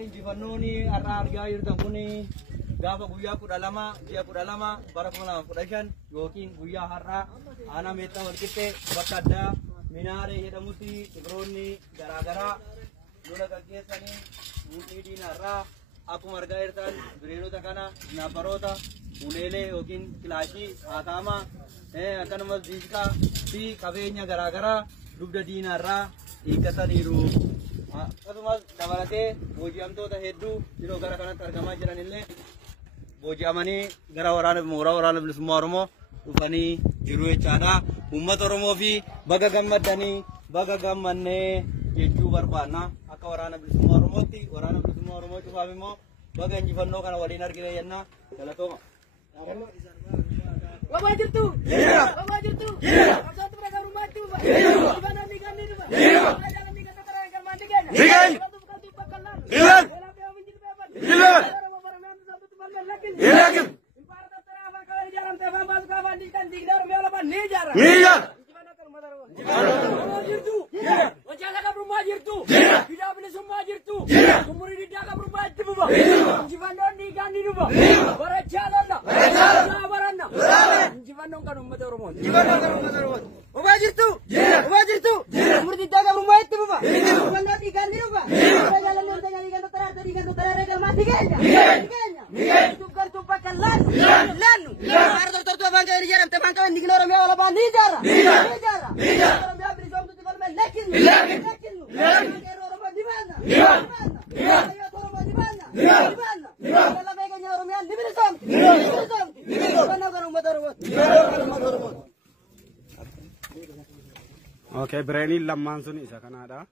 Injifannooni har'a argaa jirtan kun gaafa guyyaa 12 ji'a 12 bara 2015 yookiin guyyaa har'aa aanaa meexxaa walqixxee bakka addaa Minaaree jedhamutti Tigiroonni garaagaraa lola gaggeessanii muuxii diinaarraa akkuma argaa jirtan bineelota kana naaffaroota uleelee yookiin kilaashii haakaamaa akkasumas diiskaa fi qabeenya garaagaraa dugda diinaarraa hiikkataniiru. Akkasumas dabalatee booji'amtoota hedduu yeroo gara kanatti argamaa jiran illee booji'amanii gara waraana bilisummaa Oromoo dhufanii jiru jechaadha. Uummata Oromoo fi baga gammadanii baga gammannee jechuu barbaanna. Akka waraana bilisummaa Oromootti waraana bilisummaa Oromoo cufaaf immoo baga injifannoo kana waliin argine jenna. Galatooma. Wabaa jirtu? Wabaa jirtu? Absaatu bira gabrummaatti dhufa. Ibanaan ni ganni dhufa. Okay, berani lamman suni isa Kanada.